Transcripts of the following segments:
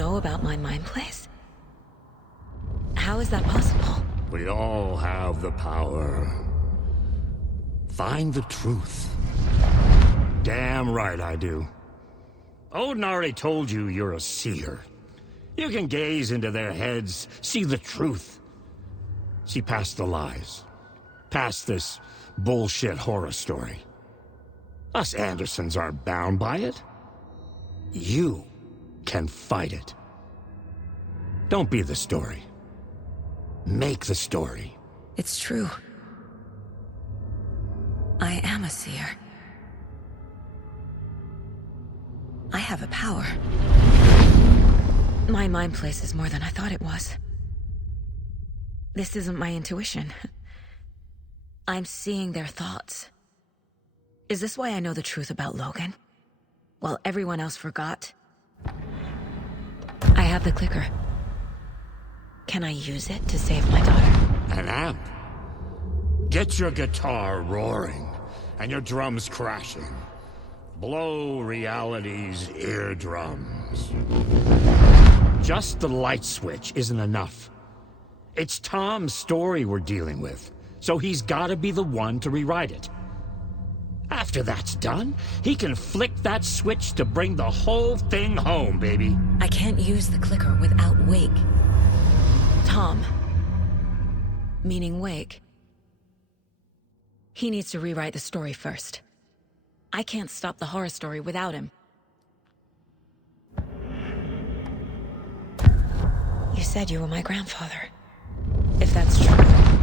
know about my mind place? How is that possible? We all have the power. Find the truth. Damn right I do. Odin already told you you're a seer. You can gaze into their heads, see the truth. See past the lies. Past this bullshit horror story. Us Andersons aren't bound by it. You can fight it. Don't be the story. Make the story. It's true. I am a seer. I have a power. My mind place is more than I thought it was. This isn't my intuition. I'm seeing their thoughts. Is this why I know the truth about Logan? While everyone else forgot? I have the clicker. Can I use it to save my daughter? An amp. Get your guitar roaring and your drums crashing. Blow reality's eardrums. Just the light switch isn't enough. It's Tom's story we're dealing with, so he's gotta be the one to rewrite it. After that's done, he can flick that switch to bring the whole thing home, baby. I can't use the clicker without Wake. Tom, meaning Wake, he needs to rewrite the story first. I can't stop the horror story without him. You said you were my grandfather. If that's true,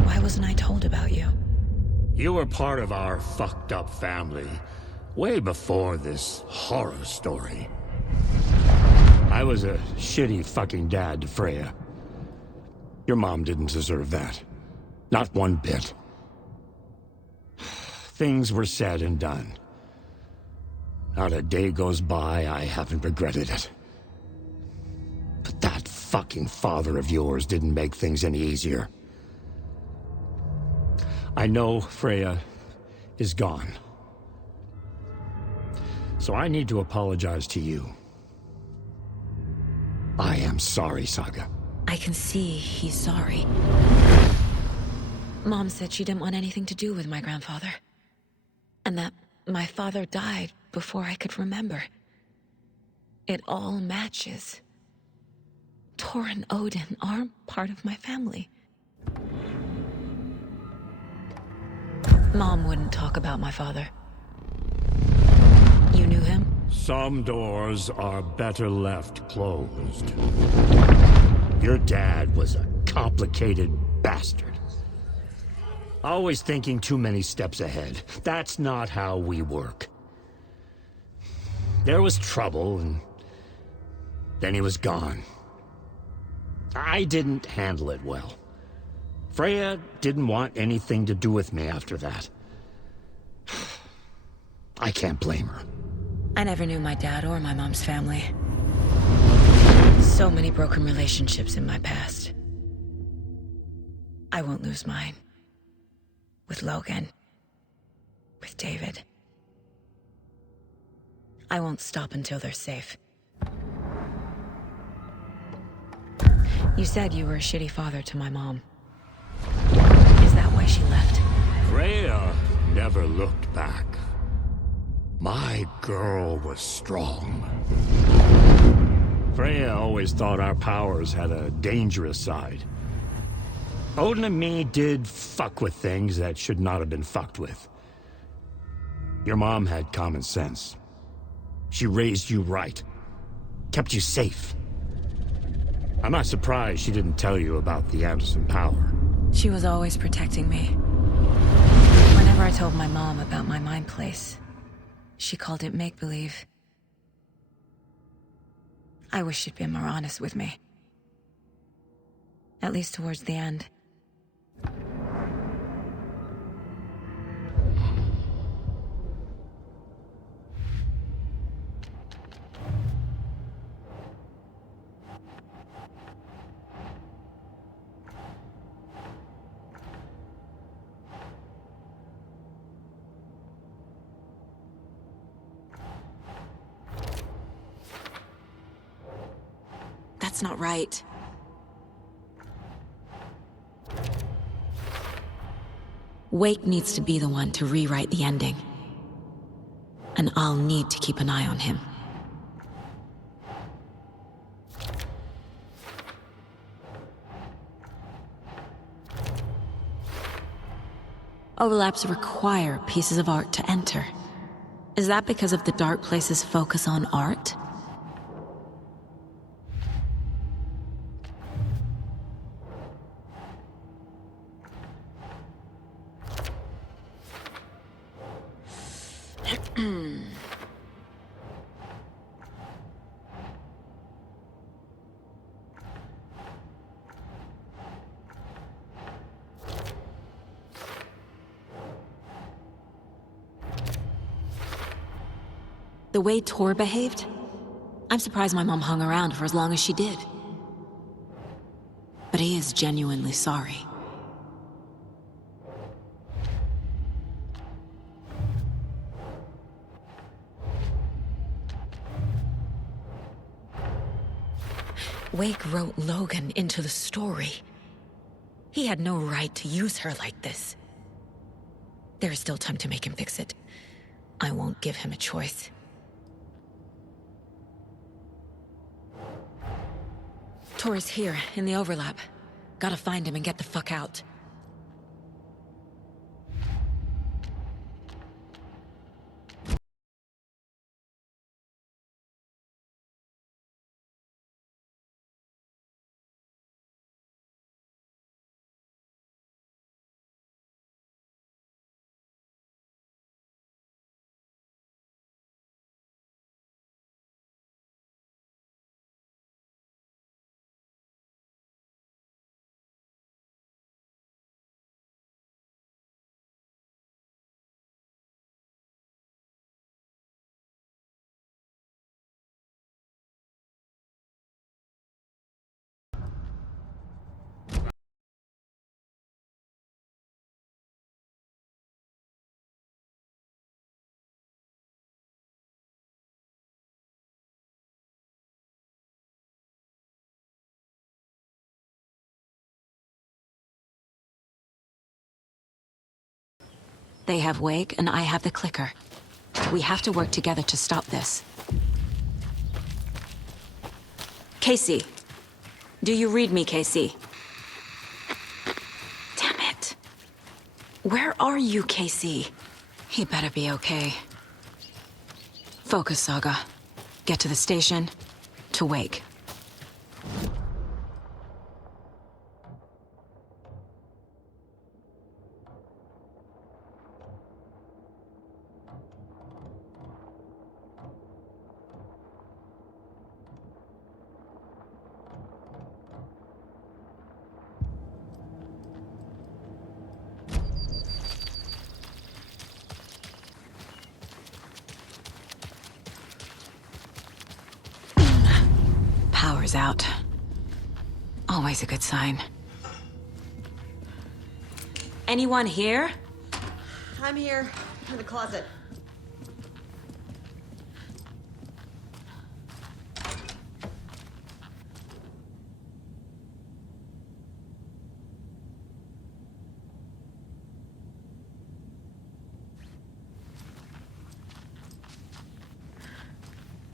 why wasn't I told about you? You were part of our fucked up family, way before this horror story. I was a shitty fucking dad to Freya. Your mom didn't deserve that. Not one bit. Things were said and done. Not a day goes by I haven't regretted it. But that fucking father of yours didn't make things any easier. I know Freya is gone. So I need to apologize to you. I am sorry, Saga. I can see he's sorry. Mom said she didn't want anything to do with my grandfather. And that my father died before I could remember. It all matches. Tor and Odin aren't part of my family. Mom wouldn't talk about my father. You knew him? Some doors are better left closed. Your dad was a complicated bastard. Always thinking too many steps ahead. That's not how we work. There was trouble, and then he was gone. I didn't handle it well. Freya didn't want anything to do with me after that. I can't blame her. I never knew my dad or my mom's family. So many broken relationships in my past. I won't lose mine. With Logan. With David. I won't stop until they're safe. You said you were a shitty father to my mom. Is that why she left? Freya never looked back. My girl was strong. Freya always thought our powers had a dangerous side. Odin and me did fuck with things that should not have been fucked with. Your mom had common sense. She raised you right. Kept you safe. I'm not surprised she didn't tell you about the Anderson power. She was always protecting me. Whenever I told my mom about my mind place, she called it make-believe. I wish she'd been more honest with me. At least towards the end. That's not right. Wake needs to be the one to rewrite the ending. And I'll need to keep an eye on him. Overlaps require pieces of art to enter. Is that because of the dark place's focus on art? The way Tor behaved? I'm surprised my mom hung around for as long as she did. But he is genuinely sorry. Wake wrote Logan into the story. He had no right to use her like this. There is still time to make him fix it. I won't give him a choice. Tor is here, in the overlap. Gotta find him and get the fuck out. They have Wake, and I have the clicker. We have to work together to stop this. Casey. Do you read me, Casey? Damn it. Where are you, Casey? He better be okay. Focus, Saga. Get to the station, to Wake. Power's out. Always a good sign. Anyone here? I'm here, in the closet.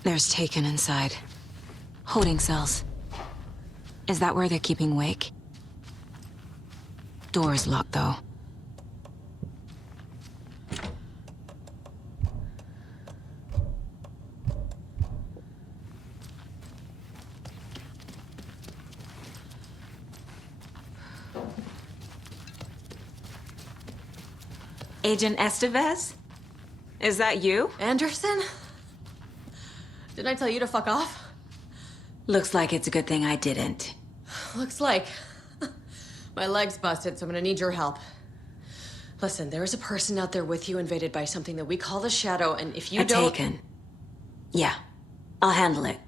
There's Taken inside. Holding cells. Is that where they're keeping Wake? Door's locked, though. Agent Estevez? Is that you? Anderson? Didn't I tell you to fuck off? Looks like it's a good thing I didn't. Looks like. My leg's busted, so I'm gonna need your help. Listen, there is a person out there with you invaded by something that we call the Shadow, and if you don't... Taken. Yeah, I'll handle it.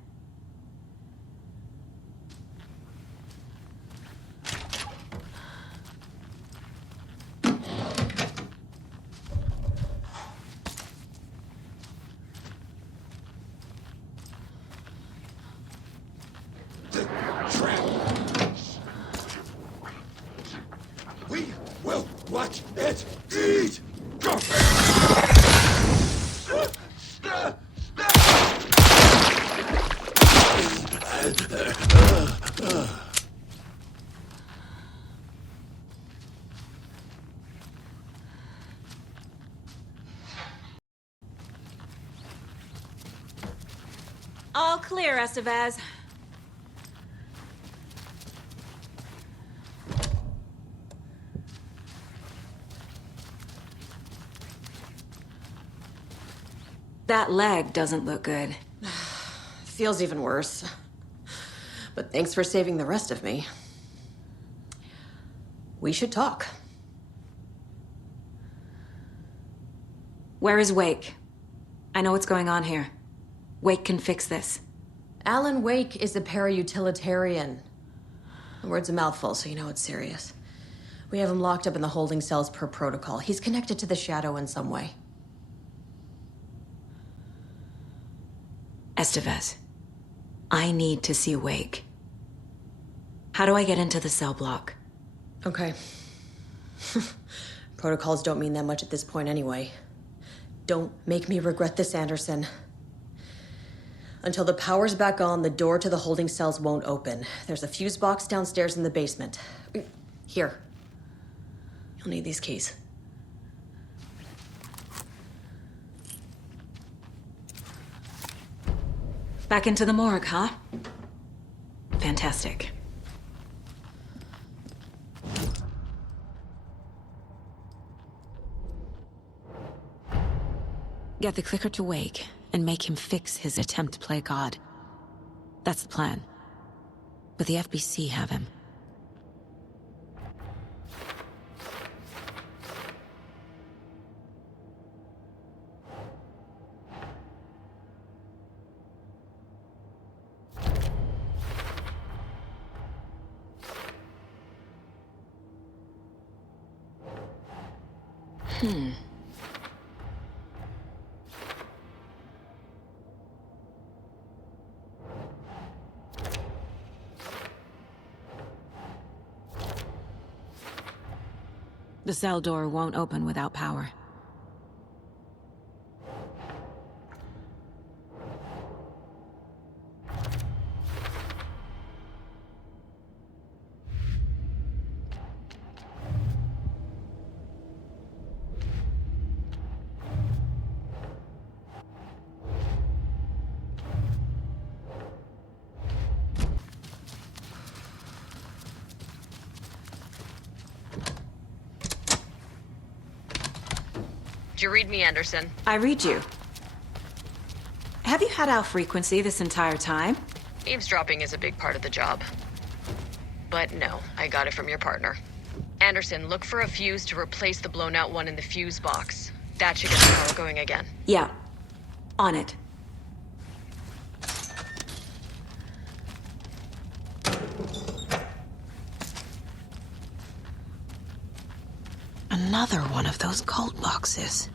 will let it eat! Go! All clear, Estevez. That leg doesn't look good. Feels even worse. But thanks for saving the rest of me. We should talk. Where is Wake? I know what's going on here. Wake can fix this. Alan Wake is a para-utilitarian. The word's a mouthful, so you know it's serious. We have him locked up in the holding cells per protocol. He's connected to the Shadow in some way. Estevez, I need to see Wake. How do I get into the cell block? Okay. Protocols don't mean that much at this point anyway. Don't make me regret this, Anderson. Until the power's back on, the door to the holding cells won't open. There's a fuse box downstairs in the basement. Here. You'll need these keys. Back into the morgue, huh? Fantastic. Get the clicker to Wake and make him fix his attempt to play God. That's the plan. But the FBC have him. The cell door won't open without power. Did you read me, Anderson? I read you. Have you had our frequency this entire time? Eavesdropping is a big part of the job. But no, I got it from your partner. Anderson, look for a fuse to replace the blown out one in the fuse box. That should get the power going again. Yeah. On it. Another one of those cult boxes.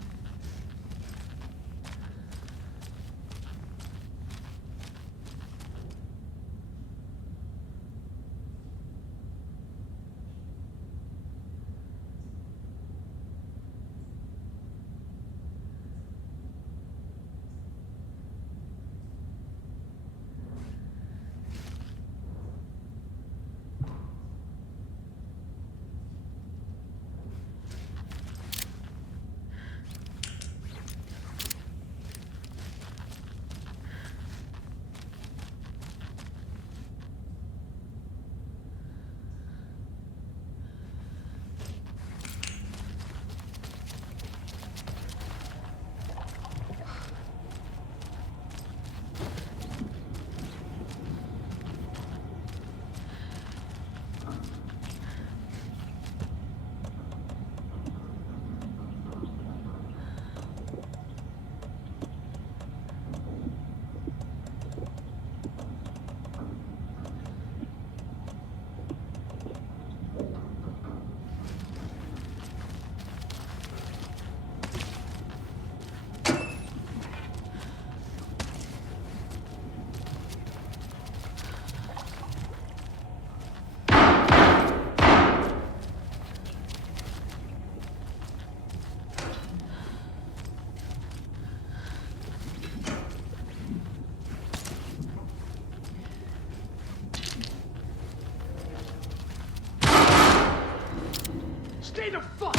the fuck!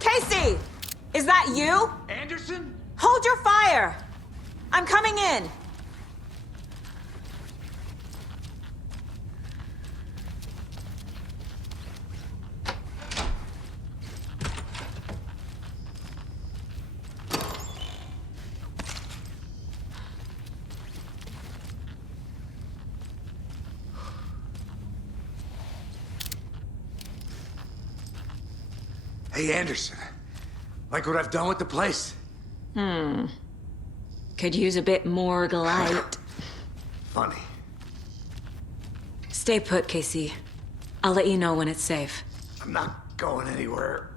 Casey! Is that you? Anderson? Hold your fire! I'm coming in! Hey, Anderson. Like what I've done with the place? Could use a bit more light. Funny. Stay put, Casey. I'll let you know when it's safe. I'm not going anywhere.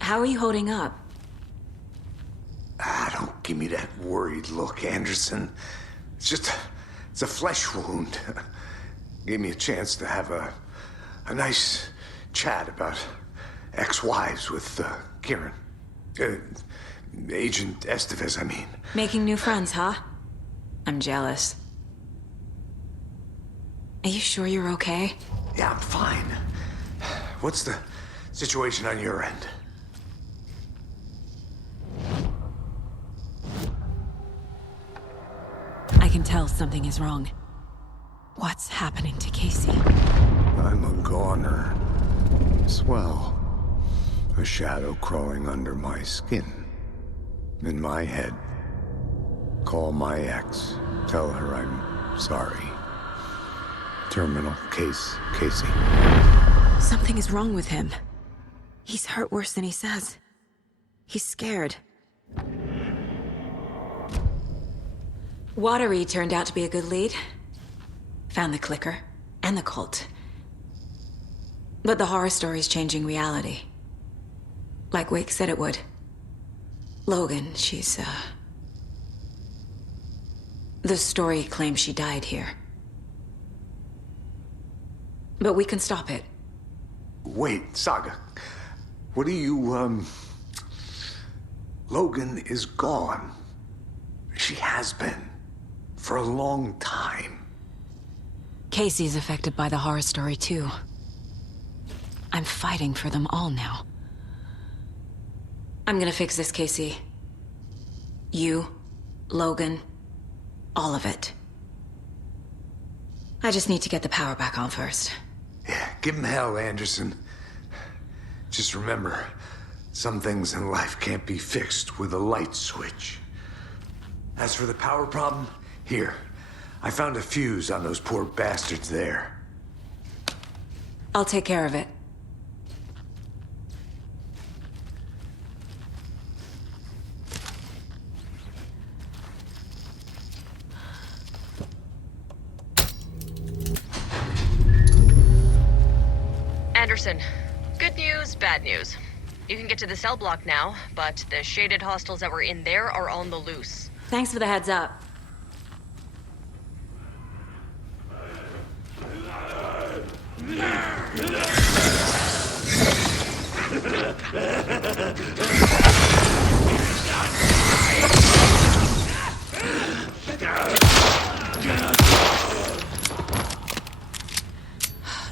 How are you holding up? Don't give me that worried look, Anderson. It's a flesh wound. Gave me a chance to have a nice chat about ex-wives with Kieran. Agent Estevez, I mean. Making new friends, huh? I'm jealous. Are you sure you're okay? Yeah, I'm fine. What's the situation on your end? I can tell something is wrong. What's happening to Casey? I'm a goner. Swell. A shadow crawling under my skin. In my head. Call my ex. Tell her I'm sorry. Terminal case, Casey. Something is wrong with him. He's hurt worse than he says. He's scared. Watery turned out to be a good lead. Found the clicker and the cult. But the horror story's changing reality. Like Wake said it would. Logan, she's, the story claims she died here. But we can stop it. Wait, Saga. What do you, Logan is gone. She has been. For a long time. Casey's affected by the horror story, too. I'm fighting for them all now. I'm gonna fix this, Casey. You, Logan, all of it. I just need to get the power back on first. Yeah, give him hell, Anderson. Just remember, some things in life can't be fixed with a light switch. As for the power problem, here, I found a fuse on those poor bastards there. I'll take care of it. Anderson, good news, bad news. You can get to the cell block now, but the shaded hostiles that were in there are on the loose. Thanks for the heads up.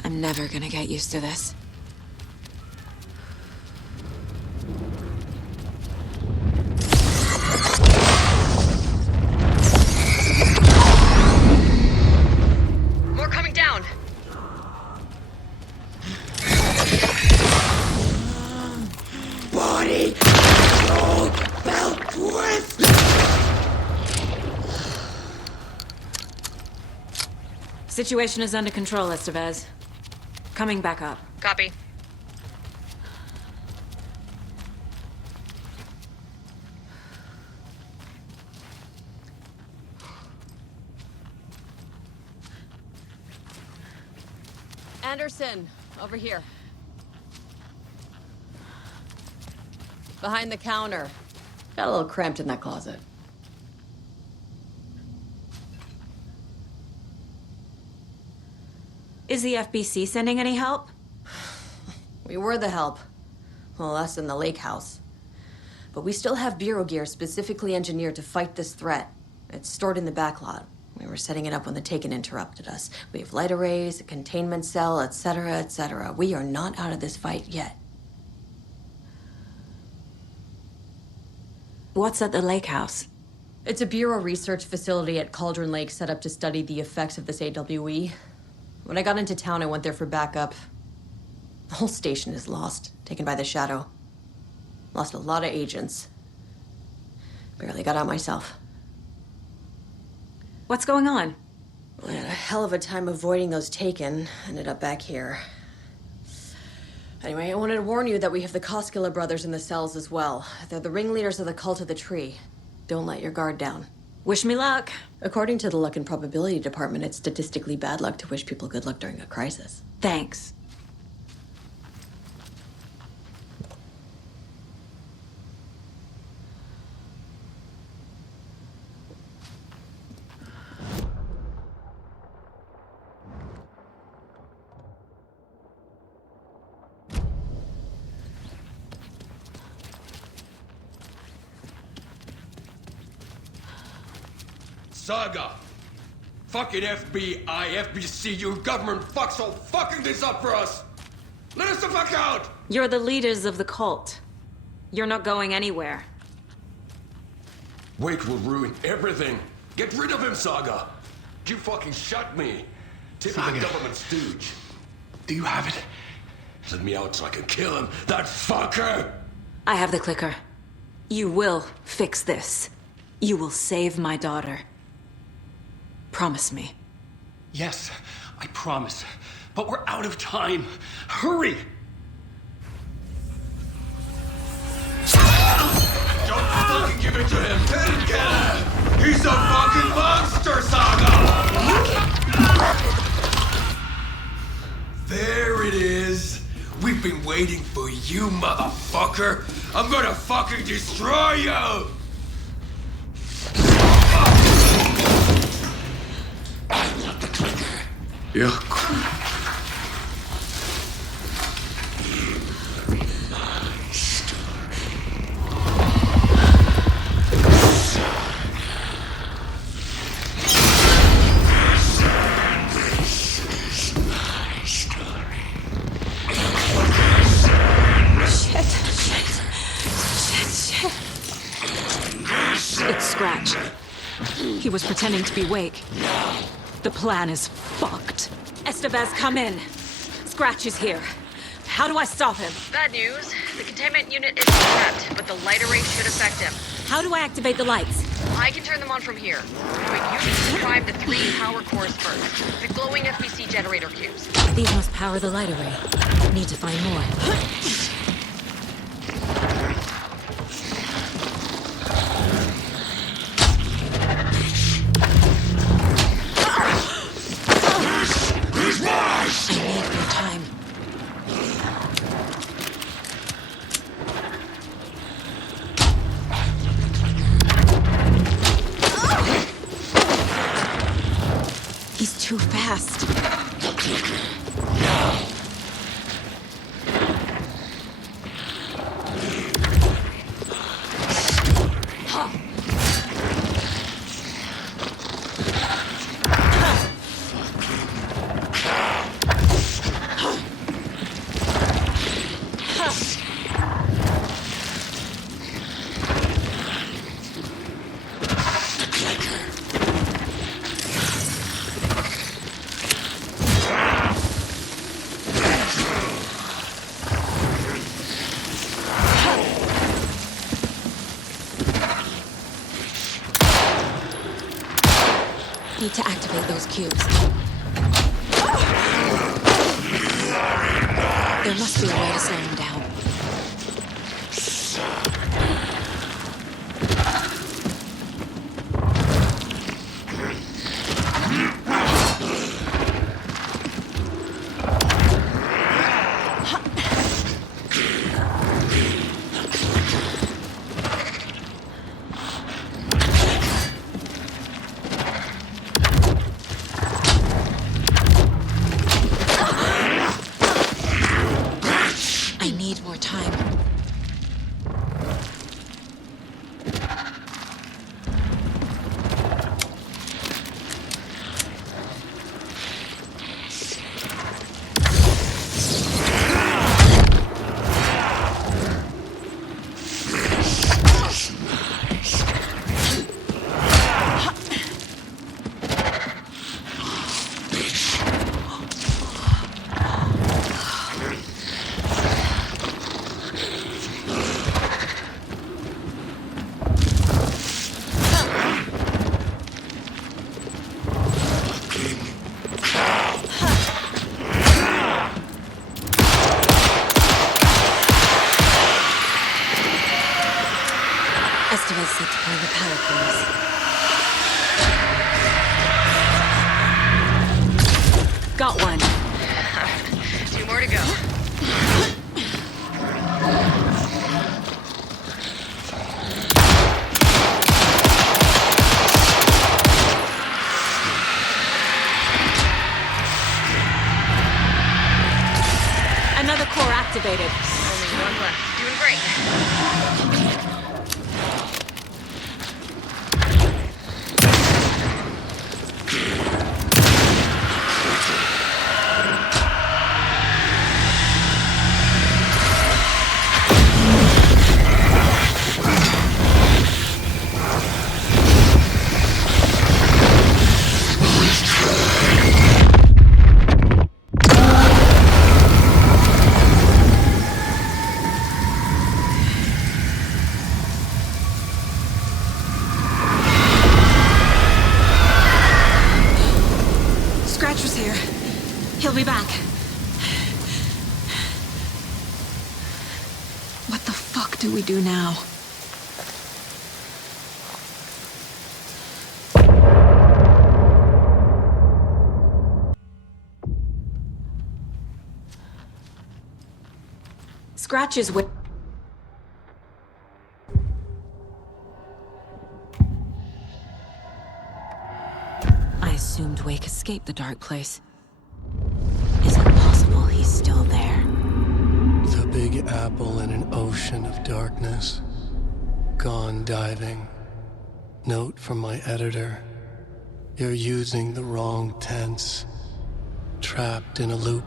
I'm never gonna get used to this. More coming down. Body! Situation is under control, Estevez. Coming back up. Copy. Anderson, over here. Behind the counter. Got a little cramped in that closet. Is the FBC sending any help? We were the help. Well, us in the lake house. But we still have bureau gear specifically engineered to fight this threat. It's stored in the backlot. We were setting it up when the Taken interrupted us. We have light arrays, a containment cell, etc., etc. We are not out of this fight yet. What's at the lake house? It's a bureau research facility at Cauldron Lake set up to study the effects of this AWE. When I got into town, I went there for backup. The whole station is lost, taken by the Shadow. Lost a lot of agents. Barely got out myself. What's going on? I had a hell of a time avoiding those Taken. Ended up back here. Anyway, I wanted to warn you that we have the Koskela brothers in the cells as well. They're the ringleaders of the Cult of the Tree. Don't let your guard down. Wish me luck. According to the Luck and Probability Department, it's statistically bad luck to wish people good luck during a crisis. Thanks. Saga! Fucking FBI, FBC, you government fucks all fucking this up for us! Let us the fuck out! You're the leaders of the cult. You're not going anywhere. Wake will ruin everything. Get rid of him, Saga! You fucking shot me! Typical Saga. government stooge. Do you have it? Let me out so I can kill him, that fucker! I have the clicker. You will fix this. You will save my daughter. Promise me. Yes, I promise. But we're out of time. Hurry! Don't fucking give it to him! Get him! He's a fucking monster, Saga! There it is! We've been waiting for you, motherfucker! I'm gonna fucking destroy you! Yeah. It's Scratch. He was pretending to be Wake. The plan is fucked. Estevez, come in. Scratch is here. How do I stop him? Bad news. The containment unit is prepped, but the light array should affect him. How do I activate the lights? I can turn them on from here. But you need to prime the 3 power cores first. The glowing FBC generator cubes. These must power the light array. Need to find more. I need more time. He's too fast. Need to activate those cubes. There must be a way to slow him down. Got one. 2 more to go. Another core activated. Only one left. Doing great. He'll be back. What the fuck do we do now? Scratches with... I assumed Wake escaped the dark place. Is it possible he's still there? The Big Apple in an ocean of darkness. Gone diving. Note from my editor. You're using the wrong tense. Trapped in a loop.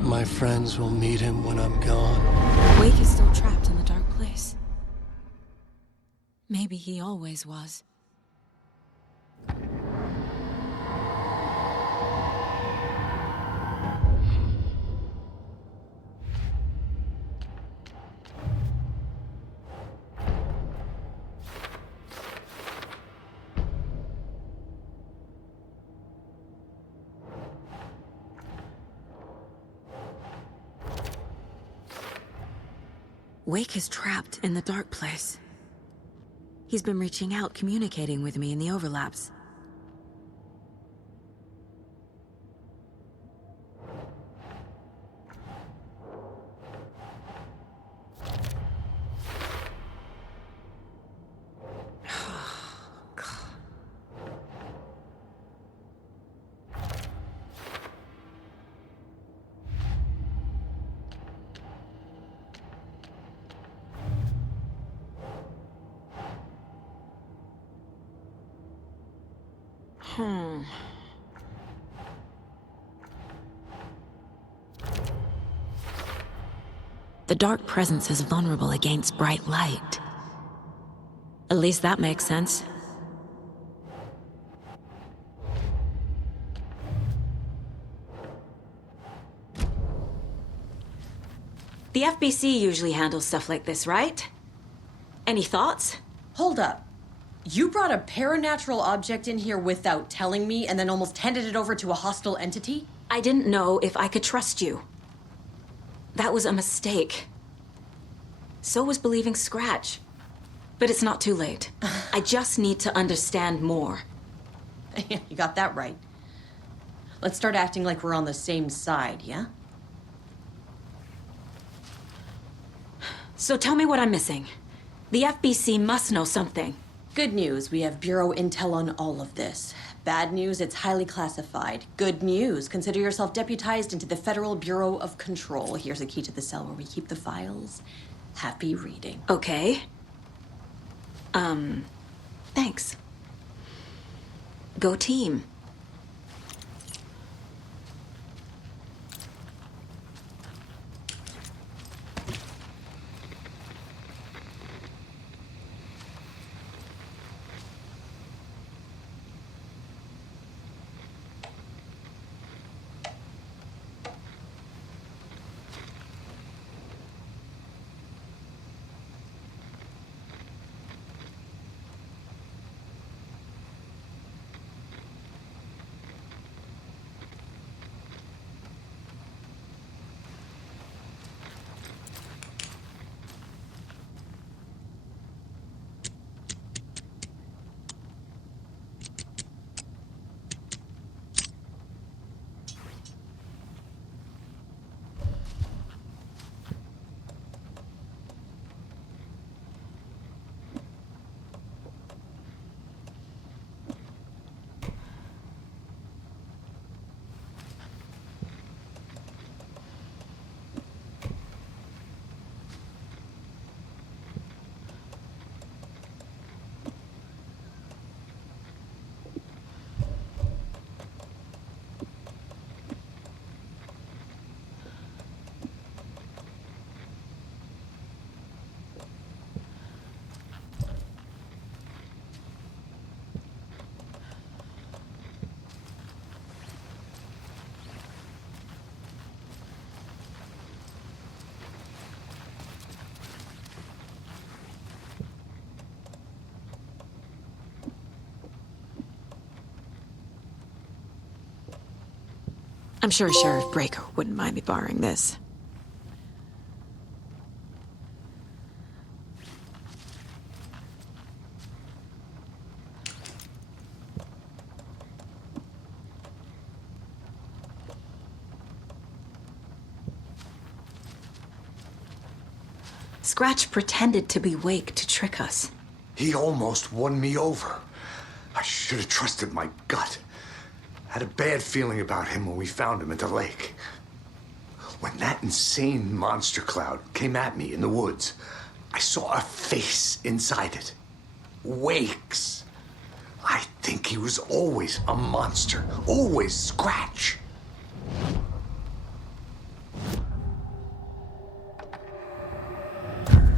My friends will meet him when I'm gone. Wake is still trapped in the dark place. Maybe he always was. Wake is trapped in the dark place. He's been reaching out, communicating with me in the overlaps. The dark presence is vulnerable against bright light. At least that makes sense. The FBC usually handles stuff like this, right? Any thoughts? Hold up. You brought a paranatural object in here without telling me and then almost handed it over to a hostile entity? I didn't know if I could trust you. that was a mistake. So was believing Scratch. But it's not too late. I just need to understand more. You got that right. Let's start acting like we're on the same side, yeah? So tell me what I'm missing. The FBC must know something. Good news, we have Bureau intel on all of this. Bad news, it's highly classified. Good news, consider yourself deputized into the Federal Bureau of Control. Here's a key to the cell where we keep the files. Happy reading. Okay. Thanks. Go team. I'm sure Sheriff Breaker wouldn't mind me borrowing this. Scratch pretended to be Wake to trick us. He almost won me over. I should have trusted my gut. Had a bad feeling about him when we found him at the lake. When that insane monster cloud came at me in the woods, I saw a face inside it. Wake's. I think he was always a monster. Always Scratch.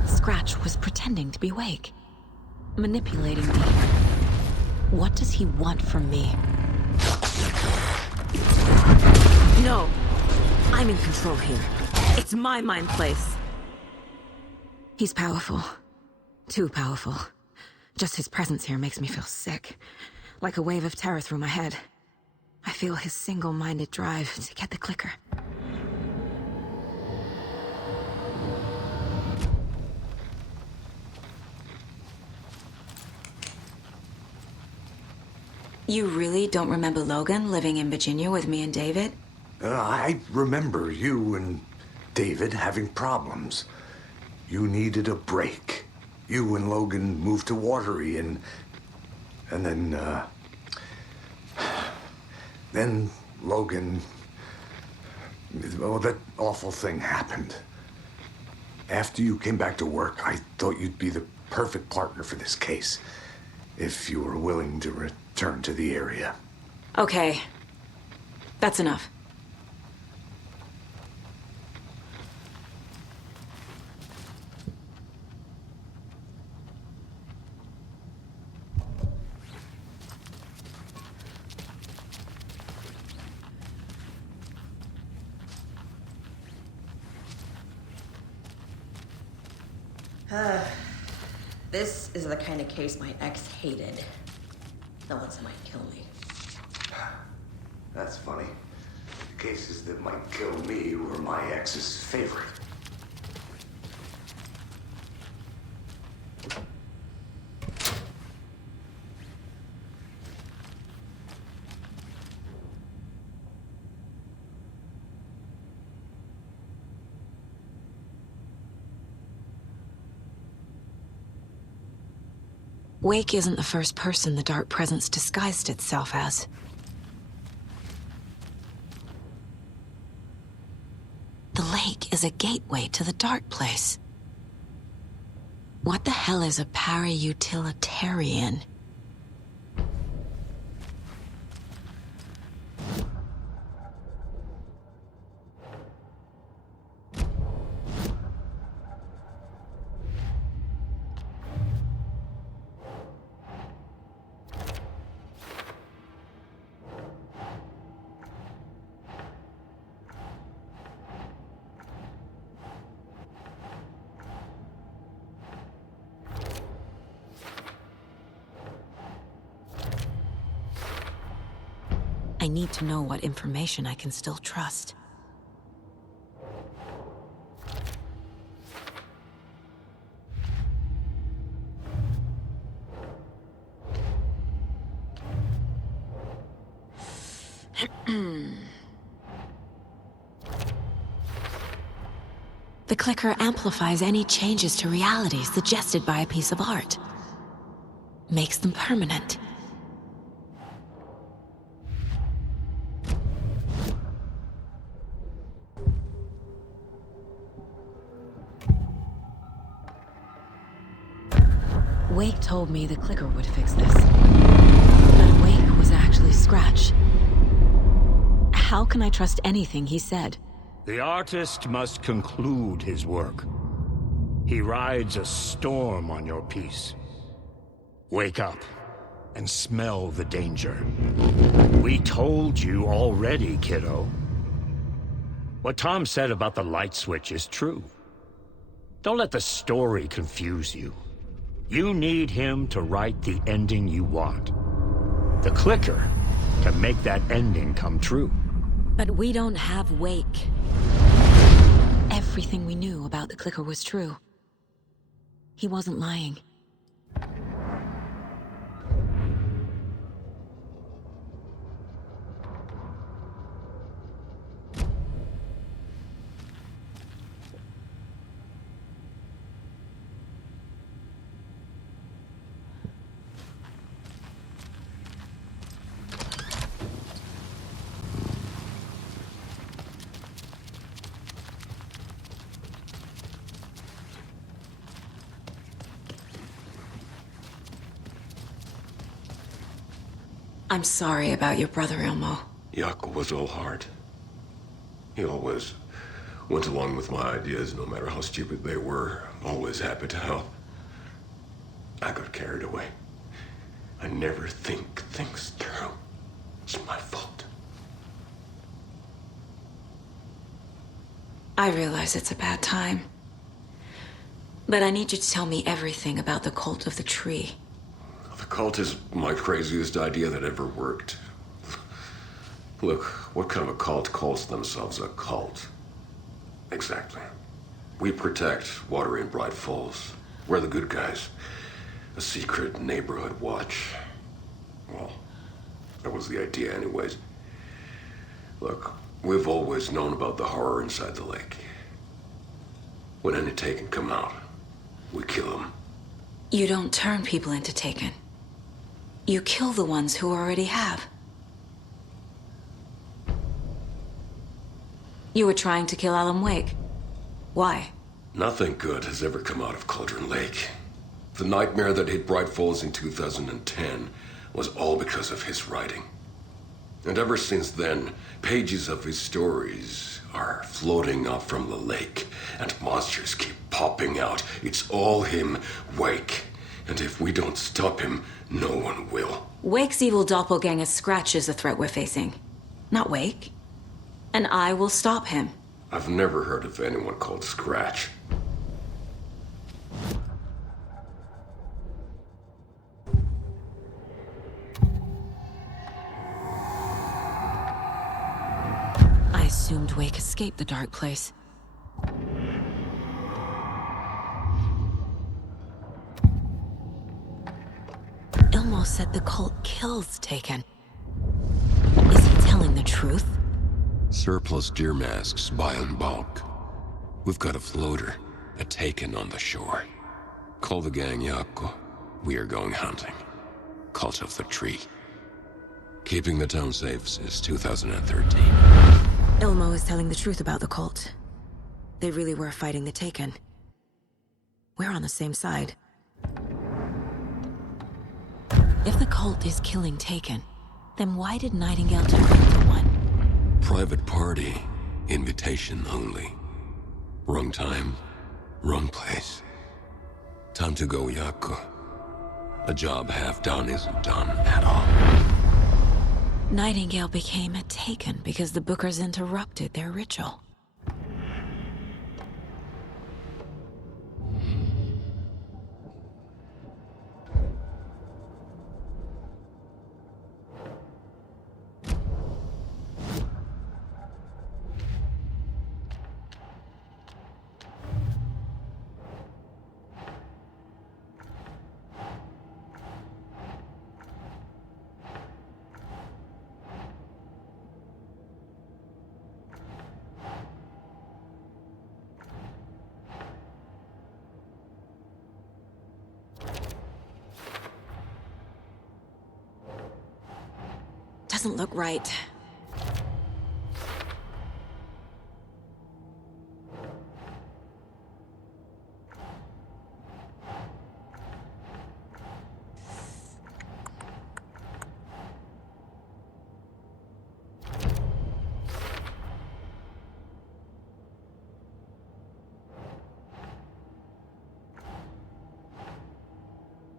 Scratch was pretending to be Wake. Manipulating me. What does he want from me? No! I'm in control here. It's my mind place. He's powerful. Too powerful. Just his presence here makes me feel sick. Like a wave of terror through my head. I feel his single-minded drive to get the clicker. You really don't remember Logan living in Virginia with me and David? I remember you and David having problems. You needed a break. You and Logan moved to Watery and then Logan, well, that awful thing happened. After you came back to work, I thought you'd be the perfect partner for this case, if you were willing to return to the area. Okay. That's enough. This is the kind of case my ex hated. The ones that might kill me. That's funny. Cases that might kill me were my ex's favorite. Wake isn't the first person the dark presence disguised itself as. The lake is a gateway to the dark place. What the hell is a para-utilitarian? I need to know what information I can still trust. The clicker amplifies any changes to reality suggested by a piece of art. Makes them permanent. Wake told me the clicker would fix this. But Wake was actually Scratch. How can I trust anything he said? The artist must conclude his work. He rides a storm on your piece. Wake up and smell the danger. We told you already, kiddo. What Tom said about the light switch is true. Don't let the story confuse you. You need him to write the ending you want. The clicker can make that ending come true. But we don't have Wake. Everything we knew about the clicker was true. He wasn't lying. I'm sorry about your brother, Ilmo. Jaakko was all heart. He always went along with my ideas, no matter how stupid they were. Always happy to help. I got carried away. I never think things through. It's my fault. I realize it's a bad time. But I need you to tell me everything about the cult of the tree. The cult is my craziest idea that ever worked. Look, what kind of a cult calls themselves a cult? Exactly. We protect water in Bright Falls. We're the good guys. A secret neighborhood watch. Well, that was the idea anyways. Look, we've always known about the horror inside the lake. When any Taken come out, we kill them. You don't turn people into Taken. You kill the ones who already have. You were trying to kill Alan Wake. Why? Nothing good has ever come out of Cauldron Lake. The nightmare that hit Bright Falls in 2010 was all because of his writing. And ever since then, pages of his stories are floating up from the lake, and monsters keep popping out. It's all him, Wake. And if we don't stop him, no one will. Wake's evil doppelganger Scratch is the threat we're facing, not Wake. And I will stop him. I've never heard of anyone called Scratch. assumed Wake escaped the dark place. Ilmo said the cult kills Taken. Is he telling the truth? Surplus deer masks buy in bulk. We've got a floater, a Taken on the shore. Call the gang Yako. We are going hunting. Cult of the Tree. Keeping the town safe since 2013. Ilmo is telling the truth about the cult. They really were fighting the Taken. We're on the same side. If the cult is killing Taken, then why did Nightingale turn into one? Private party. Invitation only. Wrong time, wrong place. Time to go, Yako. A job half done isn't done at all. Nightingale became a Taken because the Bookers interrupted their ritual. Doesn't look right.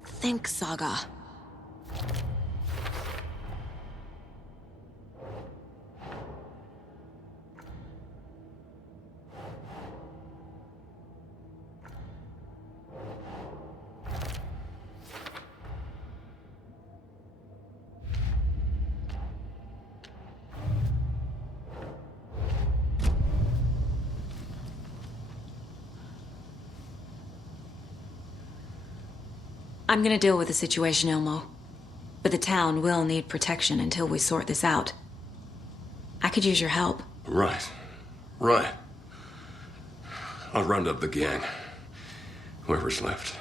Think, Saga. I'm gonna deal with the situation, Ilmo. But the town will need protection until we sort this out. I could use your help. Right. Right. I'll round up the gang. Whoever's left.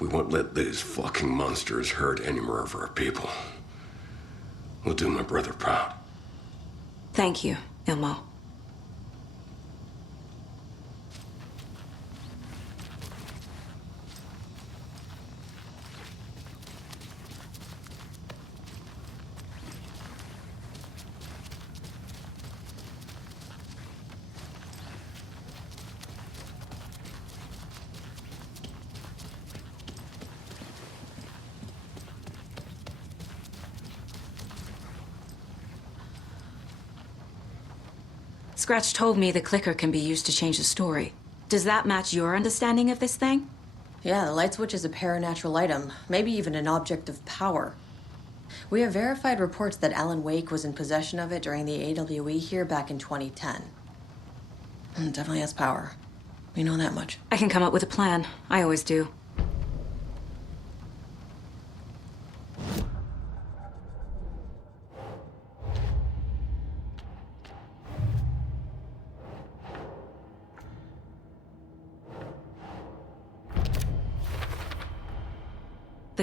We won't let these fucking monsters hurt any more of our people. We'll do my brother proud. Thank you, Ilmo. Scratch told me the clicker can be used to change the story. Does that match your understanding of this thing? Yeah, the light switch is a paranatural item, maybe even an object of power. We have verified reports that Alan Wake was in possession of it during the AWE here back in 2010. It definitely has power. We know that much. I can come up with a plan. I always do.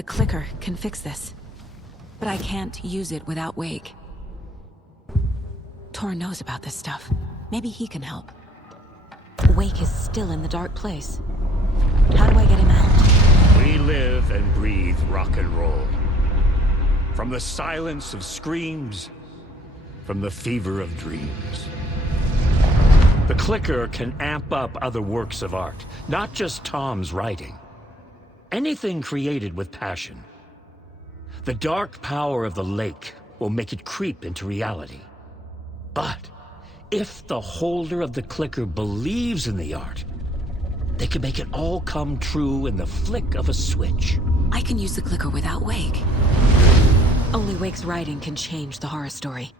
The clicker can fix this, but I can't use it without Wake. Tor knows about this stuff. Maybe he can help. Wake is still in the dark place. How do I get him out? We live and breathe rock and roll. From the silence of screams, from the fever of dreams. The clicker can amp up other works of art, not just Tom's writing. Anything created with passion. The dark power of the lake will make it creep into reality. But if the holder of the clicker believes in the art, they can make it all come true in the flick of a switch. I can use the clicker without Wake. Only Wake's writing can change the horror story.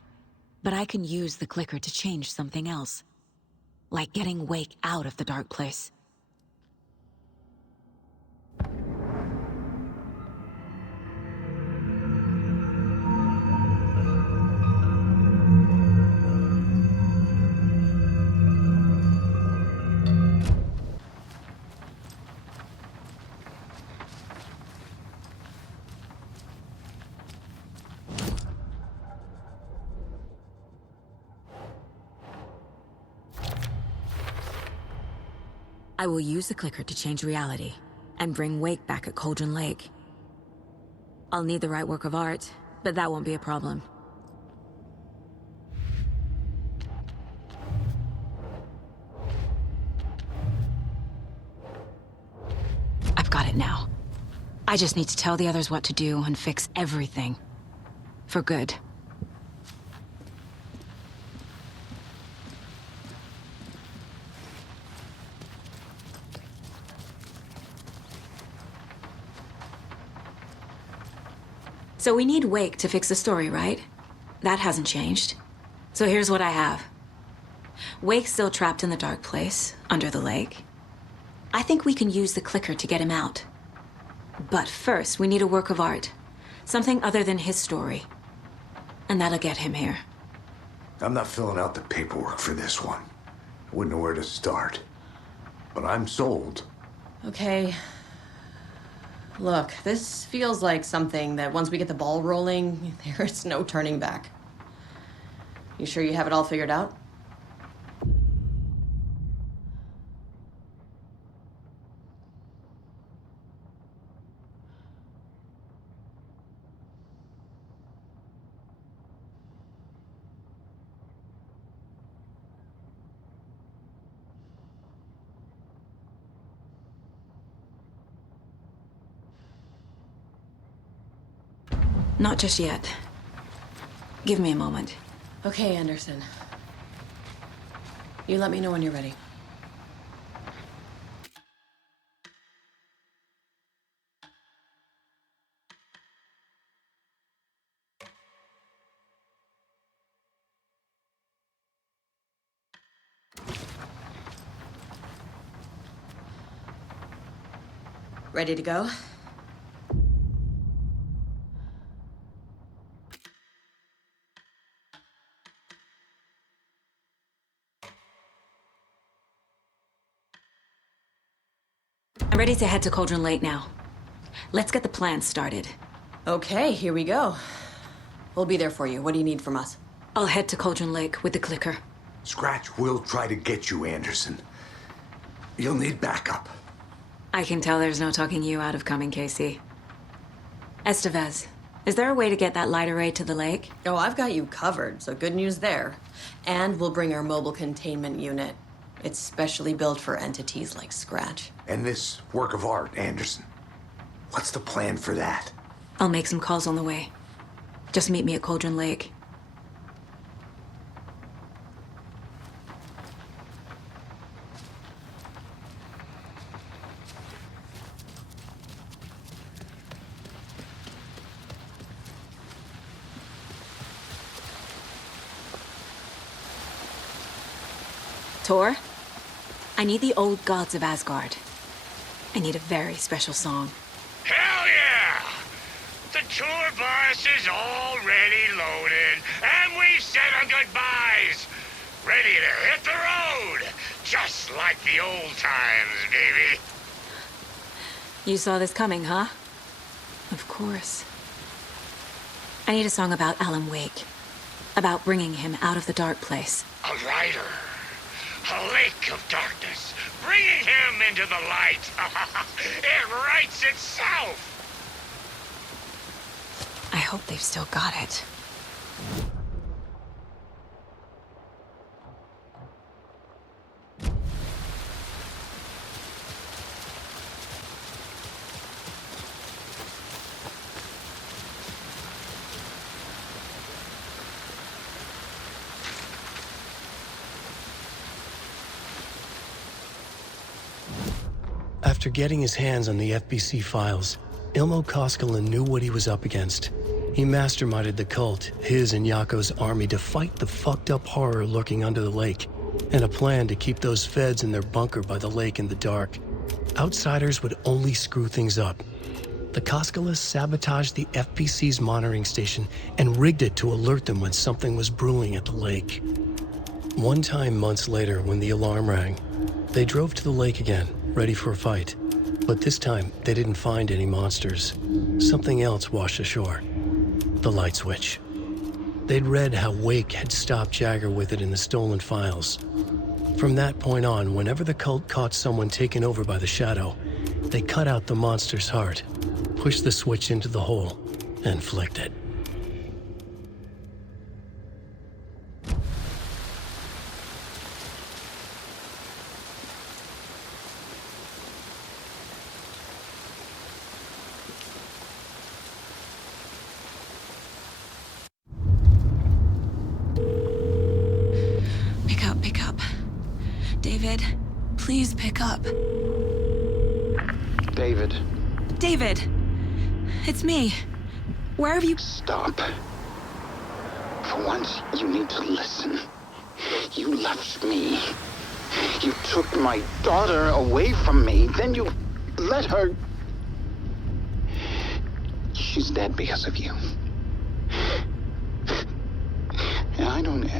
But I can use the clicker to change something else. Like getting Wake out of the dark place. I will use the clicker to change reality and bring Wake back at Cauldron Lake. I'll need the right work of art, but that won't be a problem. I've got it now. I just need to tell the others what to do and fix everything. For good. So we need Wake to fix the story, right? That hasn't changed. So here's what I have. Wake's still trapped in the dark place, under the lake. I think we can use the clicker to get him out. But first, we need a work of art. Something other than his story. And that'll get him here. I'm not filling out the paperwork for this one. I wouldn't know where to start. But I'm sold. Okay. Look, this feels like something that once we get the ball rolling, there's no turning back. You sure you have it all figured out? Not just yet. Give me a moment. Okay, Anderson. You let me know when you're ready. Ready to go? I'm ready to head to Cauldron Lake now. Let's get the plan started. Okay, here we go. We'll be there for you. What do you need from us? I'll head to Cauldron Lake with the clicker. Scratch will try to get you, Anderson. You'll need backup. I can tell there's no talking you out of coming, Casey. Estevez, is there a way to get that light array to the lake? Oh, I've got you covered, so good news there. And we'll bring our mobile containment unit. It's specially built for entities like Scratch. And this work of art, Anderson. What's the plan for that? I'll make some calls on the way. Just meet me at Cauldron Lake. Tor, I need the old gods of Asgard. I need a very special song. Hell yeah! The tour bus is already loaded, and we've said our goodbyes. Ready to hit the road, just like the old times, baby. You saw this coming, huh? Of course. I need a song about Alan Wake. About bringing him out of the dark place. A rider. A lake of darkness, bringing him into the light. It writes itself. I hope they've still got it. After getting his hands on the FBC files, Ilmo Koskinen knew what he was up against. He masterminded the cult, his and Yako's army, to fight the fucked up horror lurking under the lake, and a plan to keep those feds in their bunker by the lake in the dark. Outsiders would only screw things up. The Koskalas sabotaged the FPC's monitoring station and rigged it to alert them when something was brewing at the lake. One time months later, when the alarm rang, they drove to the lake again, ready for a fight. But this time, they didn't find any monsters. Something else washed ashore. The light switch. They'd read how Wake had stopped Jagger with it in the stolen files. From that point on, whenever the cult caught someone taken over by the Shadow, they cut out the monster's heart, pushed the switch into the hole, and flicked it. Pick up. David, please pick up. David. David! It's me. Where have you... Stop. For once, you need to listen. You left me. You took my daughter away from me, then you let her... She's dead because of you. And I don't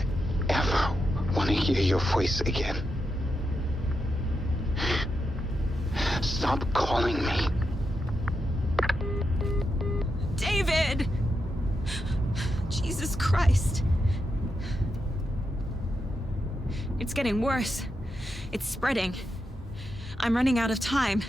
ever want to hear your voice again. Stop calling me. David! Jesus Christ. It's getting worse. It's spreading. I'm running out of time.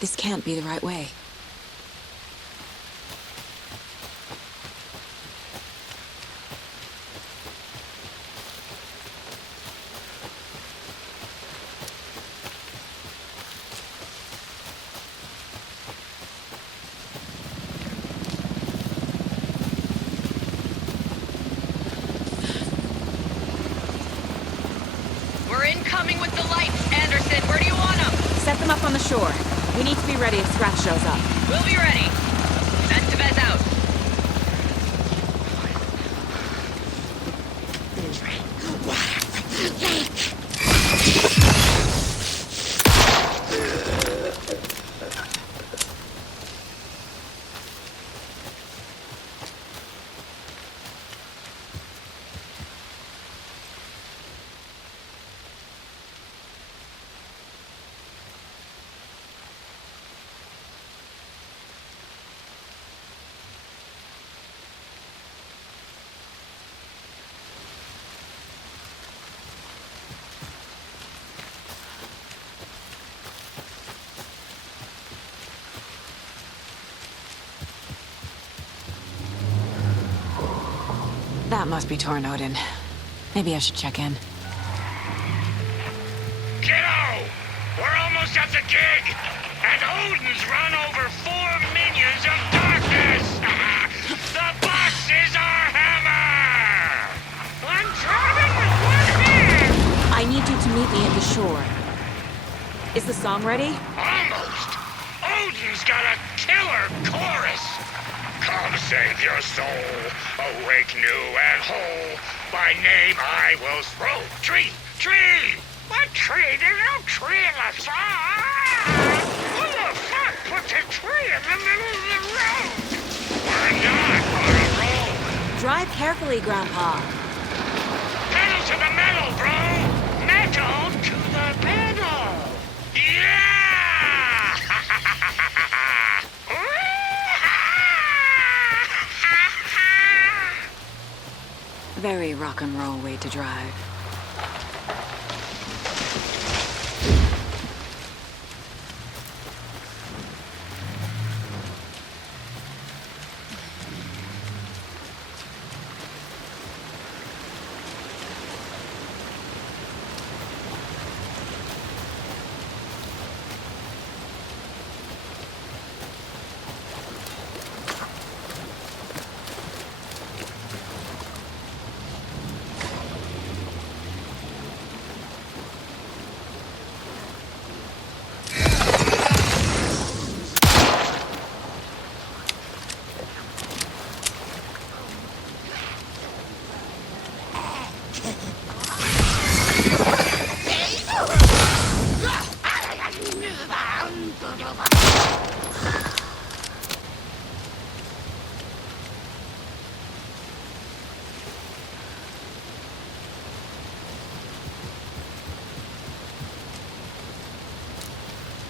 This can't be the right way. We're incoming with the lights, Anderson. Where do you want them? Set them up on the shore. We need to be ready if Scratch shows up. We'll be ready. Tevez out. That must be torn Odin. Maybe I should check in. Kiddo! We're almost at the gig! And Odin's run over 4 minions of darkness! The boss is our hammer! I'm driving with one hand! I need you to meet me at the shore. Is the song ready? Almost! Odin's got a killer chorus! Come save your soul, awake new and whole. By name I will throw tree, tree! What tree? There's no tree in the side! Who the fuck put the tree in the middle of the road? We're not on a road! Drive carefully, Grandpa. Pedal to the metal, bro! Metal to the pedal! Yeah! Very rock and roll way to drive.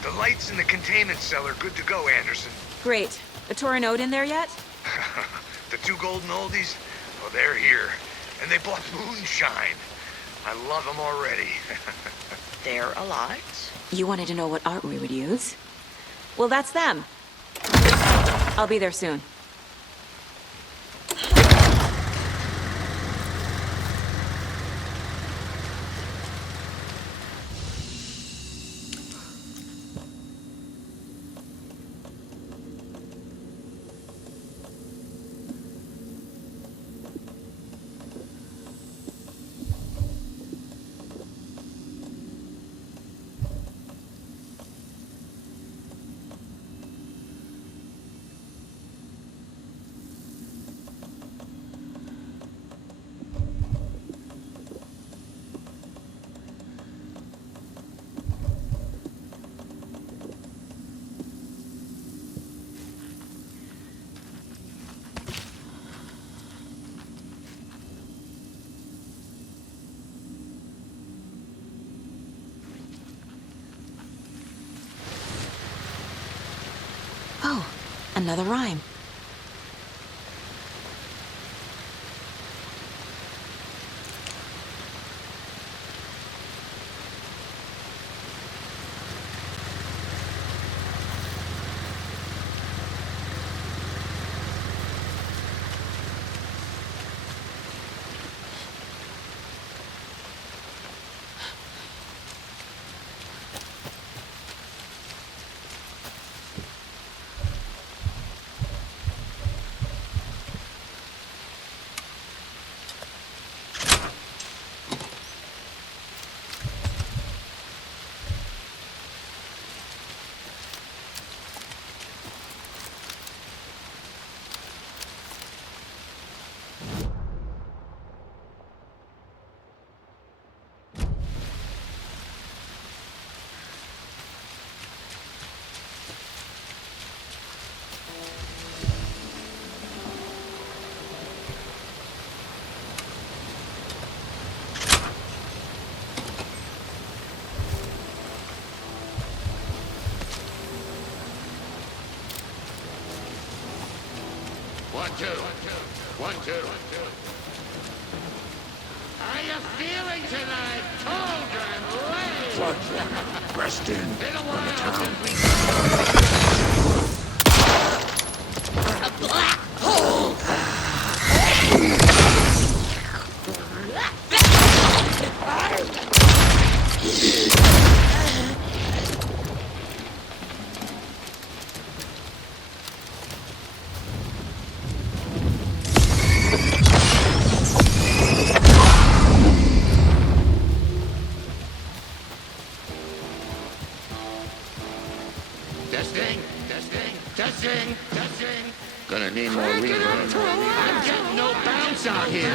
The lights in the containment cell are good to go, Anderson. Great. The Torinode in there yet? The two golden oldies? Well, they're here. And they bought moonshine. I love them already. They're a lot. You wanted to know what art we would use? Well, that's them. I'll be there soon. Oh, another rhyme. One, two. One, two. How you feeling tonight, children? Ladies? Rest in. Been a while since we... A black hole! Testing. Gonna need more reverb. I'm getting no bounce out here.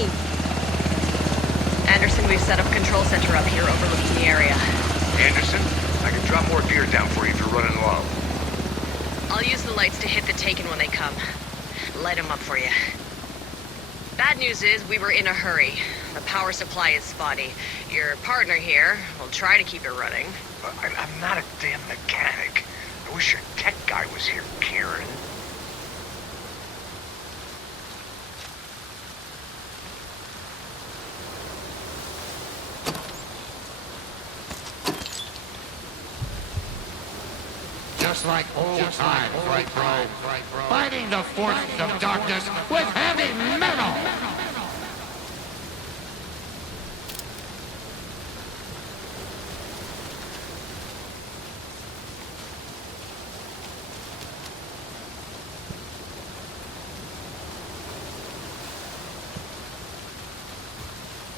me! Anderson, we've set up a control center up here overlooking the area. Anderson, I can drop more gear down for you if you're running low. I'll use the lights to hit the Taken when they come. Light them up for you. Bad news is we were in a hurry. The power supply is spotty. Your partner here will try to keep it running. I'm not a damn mechanic. I wish your tech guy was here, Karen. Just like old times, right, bro? Fighting the forces of darkness with heavy metal!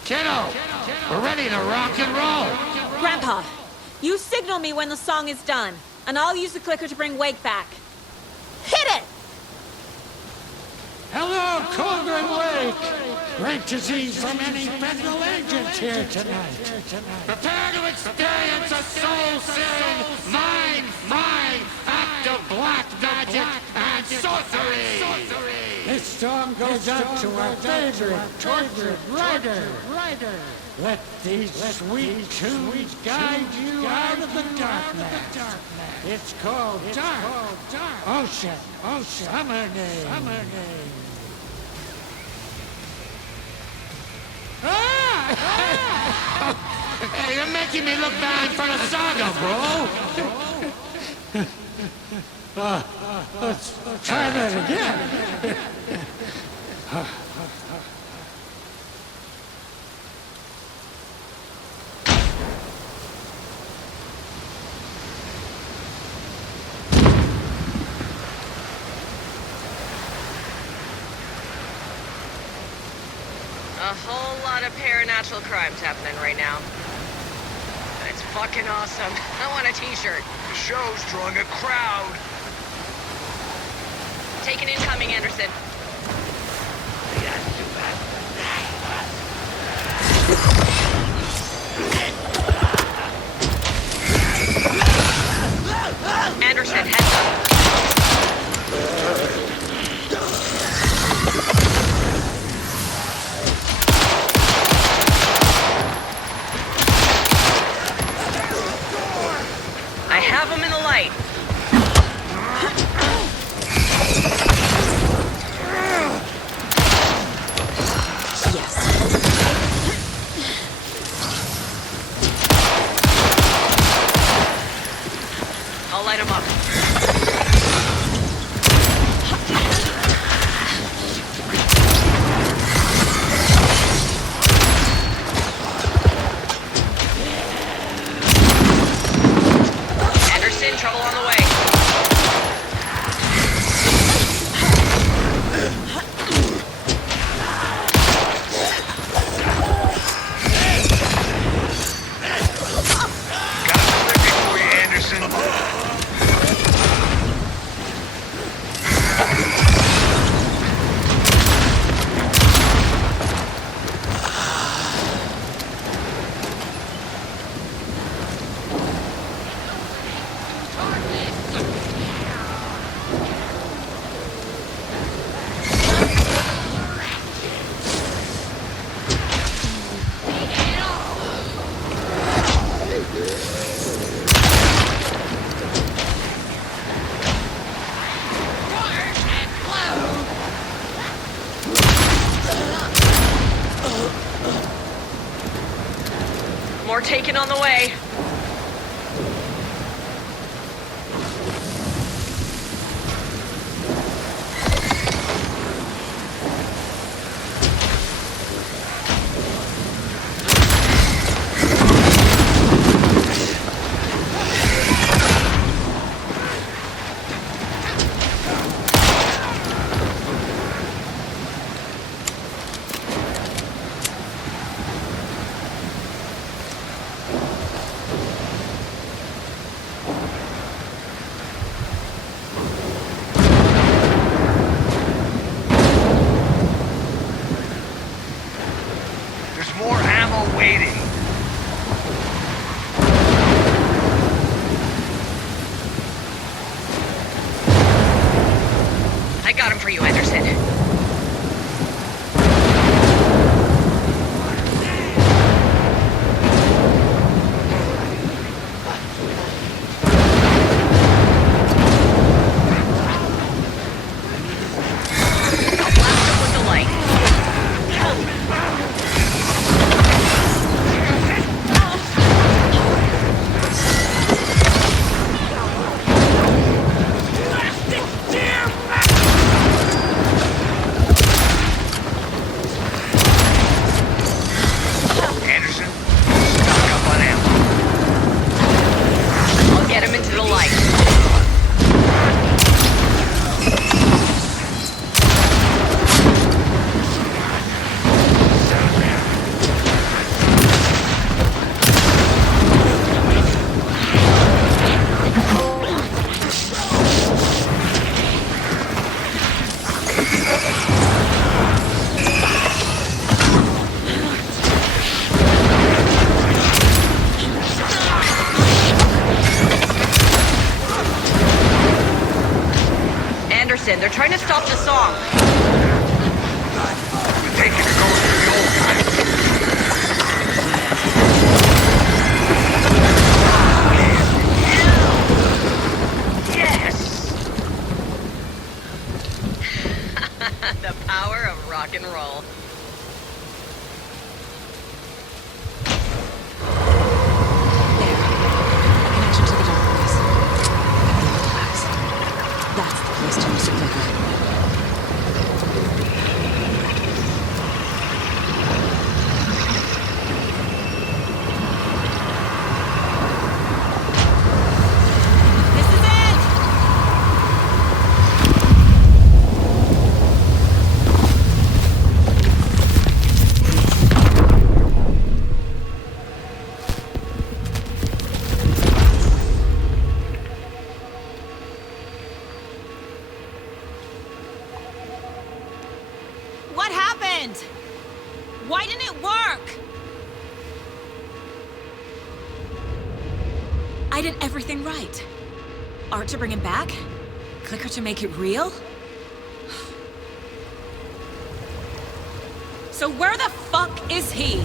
Kiddo, we're ready to rock and roll! Grandpa, you signal me when the song is done, and I'll use the clicker to bring Wake back. Hit it! Hello, Cauldron Wake! Great to see so many federal agents here tonight. Prepare to experience a soul-searing, mind act of black magic and sorcery! This song goes out to our favorite tortured writer. Let these sweet tunes guide you out of the darkness. It's called Dark Ocean Summer Name. Hey, you're making me look bad for the Saga, bro. Let's try that again. A whole lot of paranatural crimes happening right now. It's fucking awesome. I want a t-shirt. The show's drawing a crowd. Taken incoming, Anderson. Anderson, heads up. I have him in the light. Yes. I'll light him up. Anderson, trouble on the way. Got a delivery for you, Anderson. More taken on the way. rock and roll. There. A connection to the database. That's the place to use the clicker. Why didn't it work? I did everything right. Art to bring him back? Clicker to make it real? So where the fuck is he?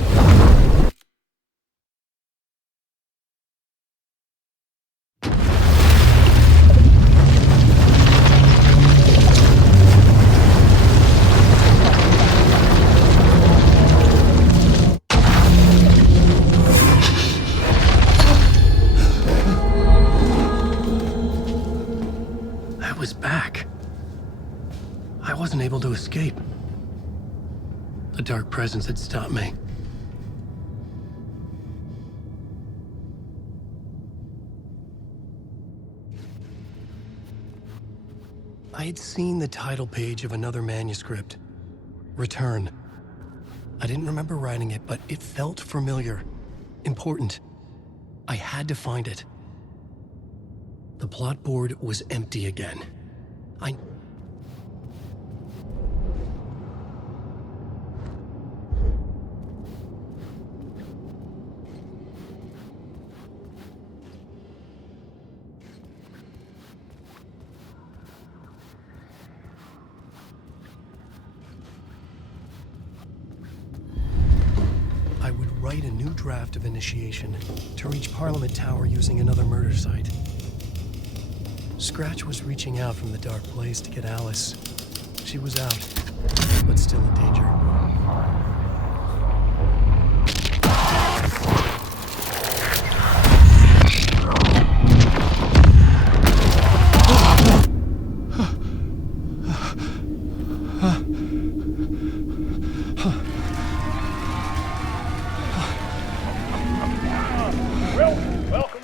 Able to escape. A dark presence had stopped me. I had seen the title page of another manuscript, Return. I didn't remember writing it, but it felt familiar, important. I had to find it. The plot board was empty again. Write a new draft of initiation to reach Parliament Tower using another murder site. Scratch was reaching out from the dark place to get Alice. She was out, but still in danger.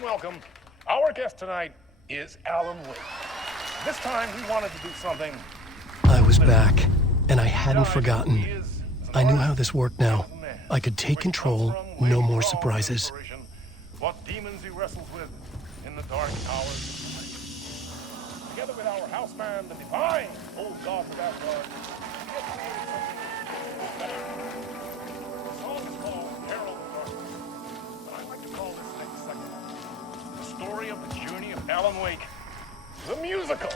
Welcome. Our guest tonight is Alan Wake. This time he wanted to do something. I was back, and I hadn't forgotten. I knew how this worked now. I could take control, no more surprises. What demons he wrestles with in the dark hours of night. Together with our house band, the divine old gods of Asgard, he has created something special. The song is called Herald of Darkness, but I'd like to call this next segment the story of the journey of Alan Wake, the musical.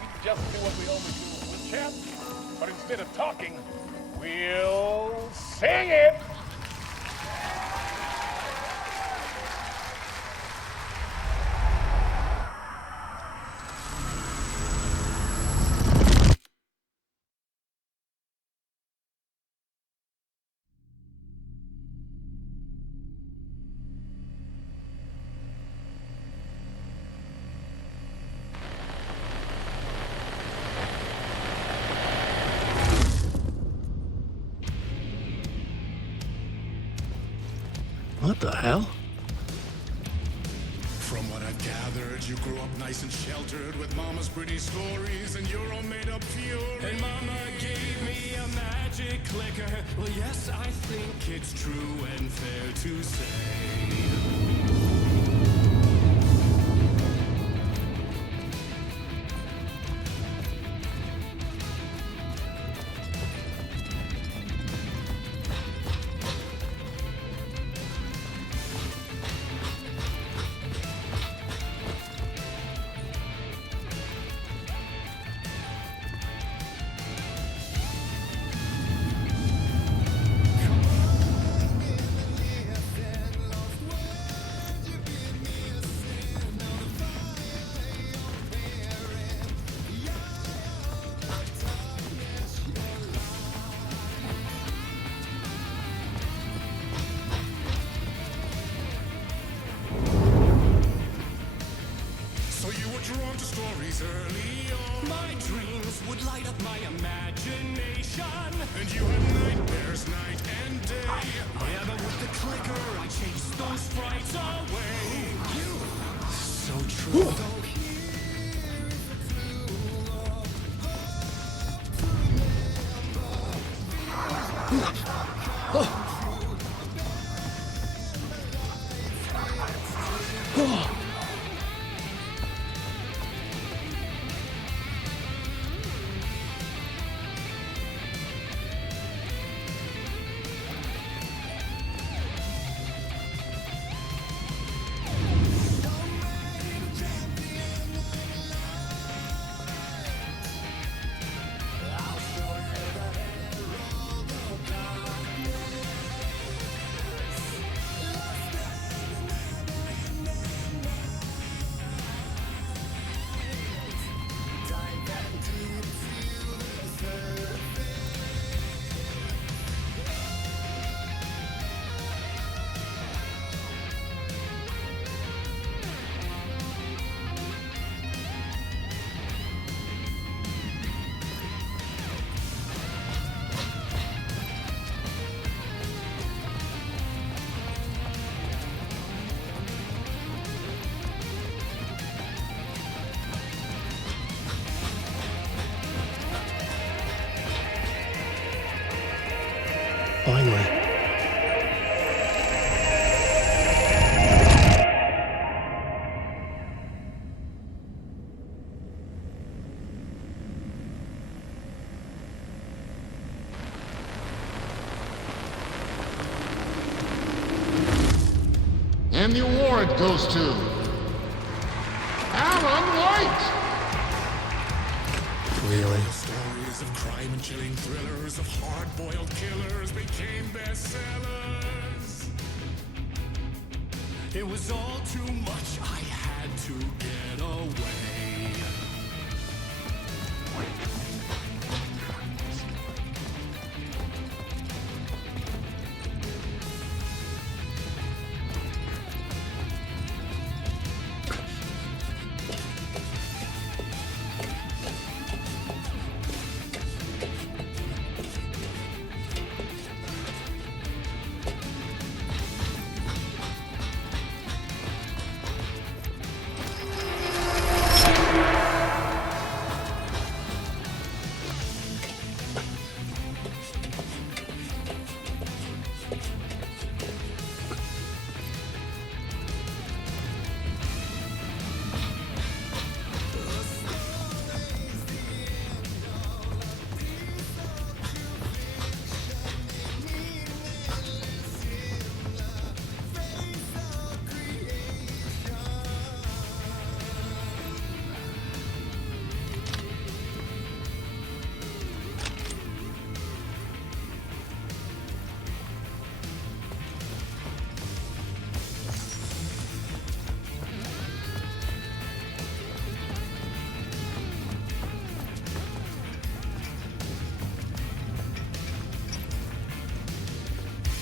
We just do what we always do with chat, but instead of talking, we'll sing it. What the hell? From what I've gathered, you grew up nice and sheltered with Mama's pretty stories and your own made-up fury. And Mama gave me a magic clicker. Well, yes, I think it's true and fair to say. my imagination. And you had nightmares night and day. Yeah, but with the clicker, I chased those sprites away. You, so true though. Finally. And the award goes to Alan White! Really? Stories of crime and chilling thrillers of hard-boiled killers became bestsellers. It was all too much, I had to get away.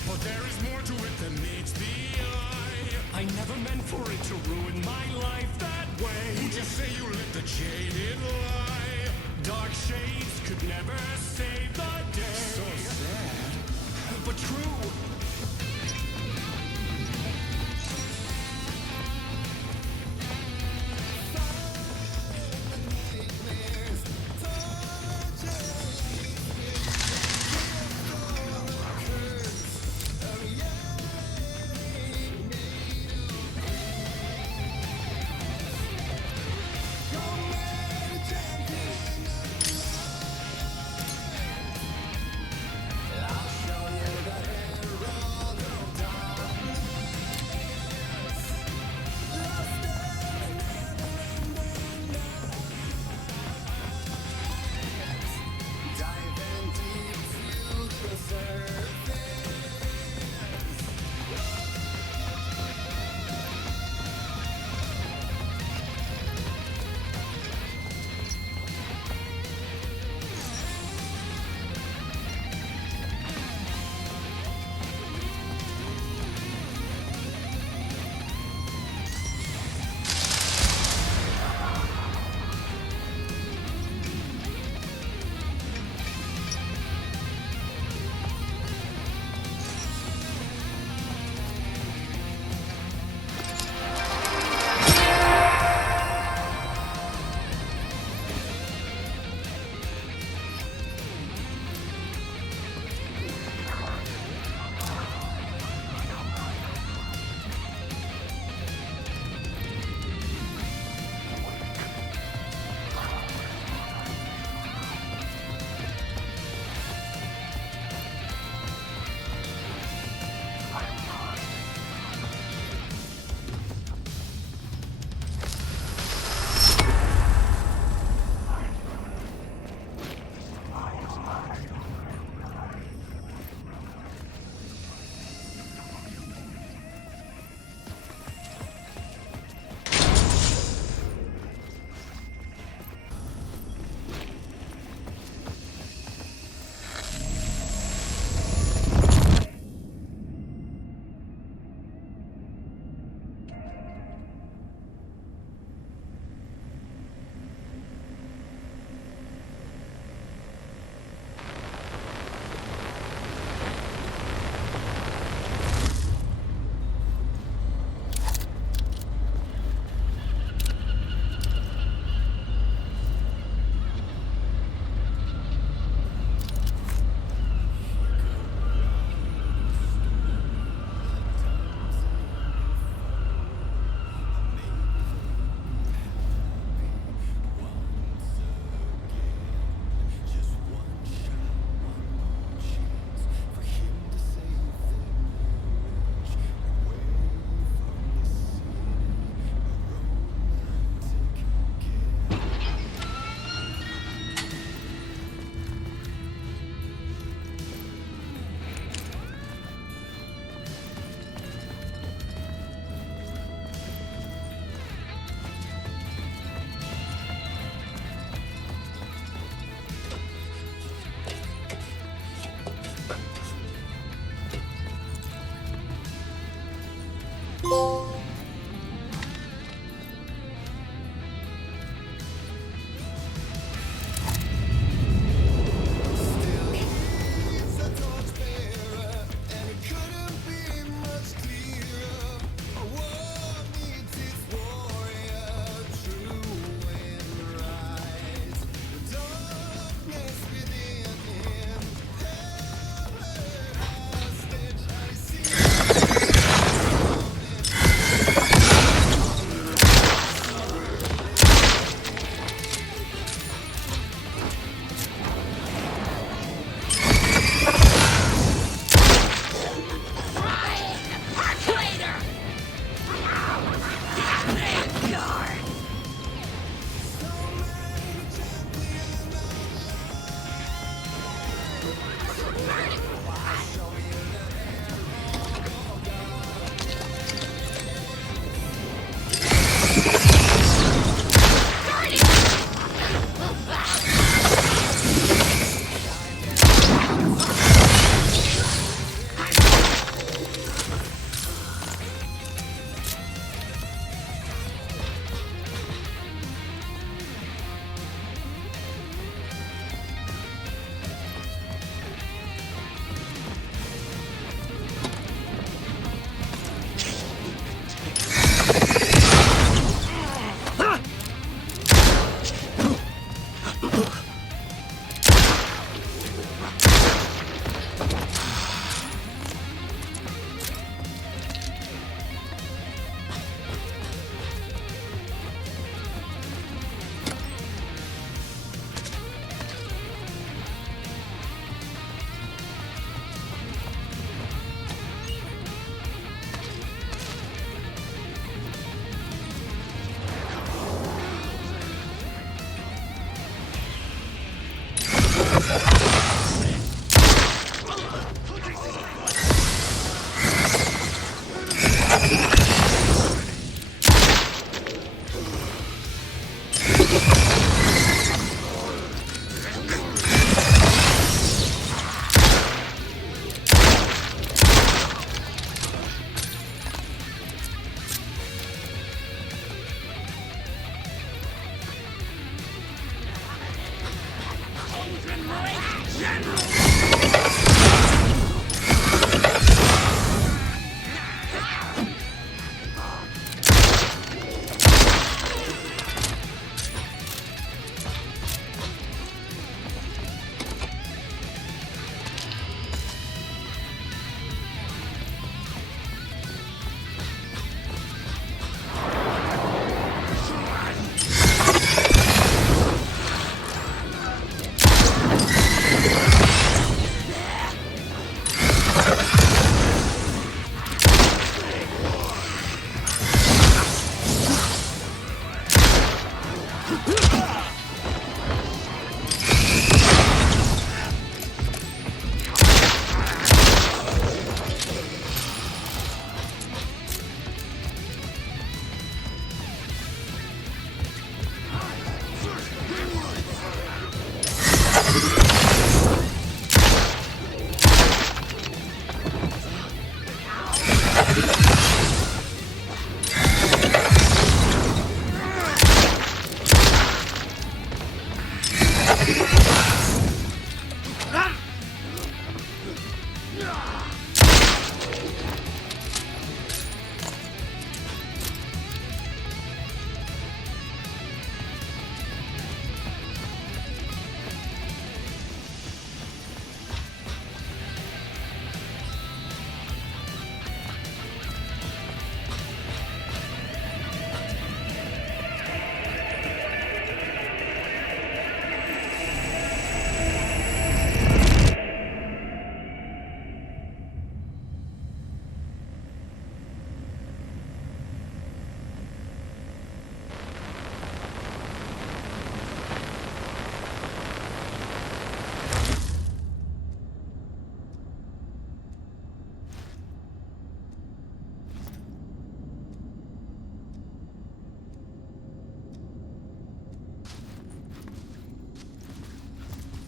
But there is more to it than meets the eye. I never meant for it to ruin my life that way. Would you say you let the jaded lie? Dark shades could never save the day. So sad, but true.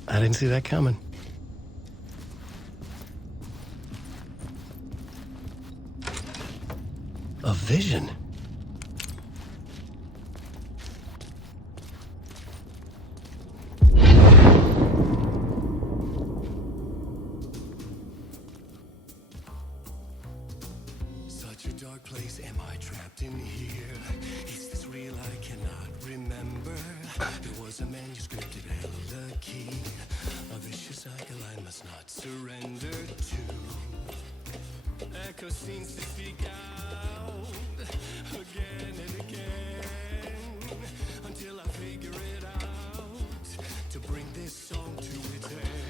I didn't see that coming. A vision. Such a dark place, am I trapped in here? Is this real? I cannot remember. There was a manuscript that held the key. A vicious cycle I must not surrender to. Echo seems to speak out again and again until I figure it out to bring this song to its end.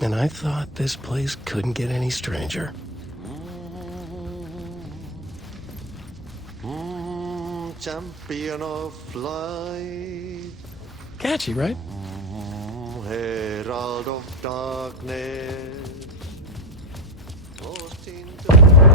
And I thought this place couldn't get any stranger. Champion of light. Catchy, right? Herald of darkness. Lost in the